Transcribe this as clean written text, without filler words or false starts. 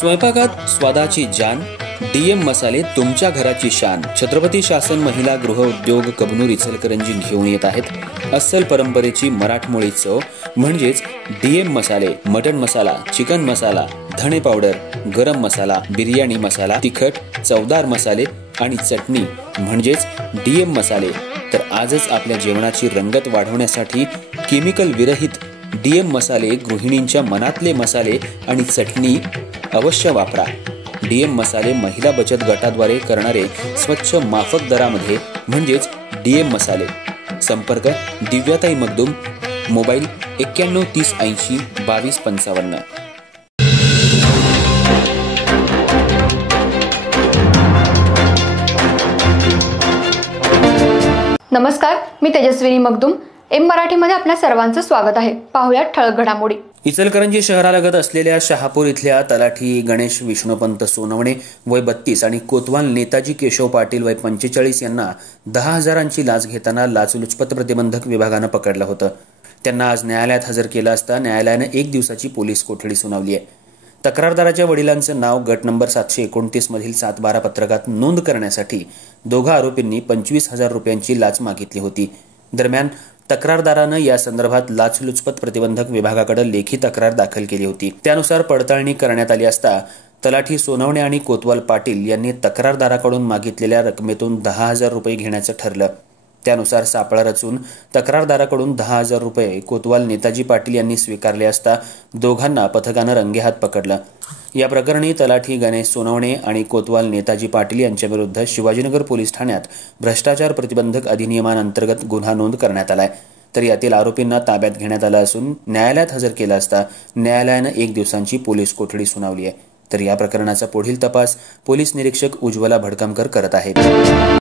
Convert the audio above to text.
स्वयंपाकात स्वादाची जान, डीएम मसाले तुमच्या घराची शान। छत्रपती शासन महिला गृह उद्योग कबनूर इचलकरंजी घेऊन येत आहेत अस्सल परंपरेची मराठमोळी चव म्हणजेच डीएम मसाले। मटन मसाला, चिकन मसाला, धणे पावडर, गरम मसाला, बिर्याणी मसाला, तिखट चवदार मसाले आणि चटणी म्हणजेच डीएम मसाले। तर आजच आपल्या जेवणाची रंगत वाढवण्यासाठी केमिकल विरहित डीएम मसाले, गृहिणींच्या मनातले मसाले आणि चटणी अवश्य वापरा। डीएम मसाले महिला बचत गटाद्वारे करणारे स्वच्छ माफक दरामध्ये म्हणजेच डीएम मसाले। संपर्क दिव्याताई मगदूम, मोबाईल 91 30 80 22 55। नमस्कार, मी तेजस्विनी मगदूम। एम मराठीमध्ये आपल्या सर्वांचं स्वागत आहे। पाहूया ठळक घडामोडी। इचलकरंजी शहरालगत असलेल्या शहापूर इथल्या तलाठी गणेश विष्णुपंत सोनवणे वय 32 आणि कोतवाल नेताजी केशव पाटील वय 45 यांना 10,000ची लाच घेताना लाचलुचपत प्रतिबंधक विभागानं पकडलं होतं। त्यांना आज न्यायालयात हजर केलं असता न्यायालयानं 1 दिवसाची पोलीस कोठडी सुनावली आहे। तक्रारदाराच्या वडिलांचं नाव गट नंबर 729 मधील 7/12 पत्रकात नोंद करण्यासाठी दोघा आरोपींनी 25,000 रुपयांची लाच मागितली होती। दरम्यान तक्रारदारानं या संदर्भात लाचलुचपत प्रतिबंधक विभागाकडे लेखी तक्रार दाखल केली होती। त्यानुसार पडताळणी करण्यात आली असता तलाठी सोनवणे आणि कोतवाल पाटील यांनी तक्रारदाराकडून मागितलेल्या रकमेतून 10,000 रुपये घेण्याचं ठरलं। त्यानुसार सापळा रचून तक्रारदाराकडून 10,000 रुपये कोतवाल नेताजी पाटील यांनी स्वीकारले असता दोघांना पथकानं रंगेहात पकडलं। या प्रकरणी तलाठी गणेश सोनवणे आणि कोतवाल नेताजी पाटील यांच्याविरुद्ध शिवाजीनगर पोलीस ठाण्यात भ्रष्टाचार प्रतिबंधक अधिनियमांतर्गत गुन्हा नोंद करण्यात आलाय। तर यातील आरोपींना ताब्यात घेण्यात आलं असून न्यायालयात हजर केलं असता न्यायालयानं 1 दिवसांची पोलीस कोठडी सुनावली आहे। तर या प्रकरणाचा पुढील तपास पोलीस निरीक्षक उज्ज्वला भडकमकर करत आहेत।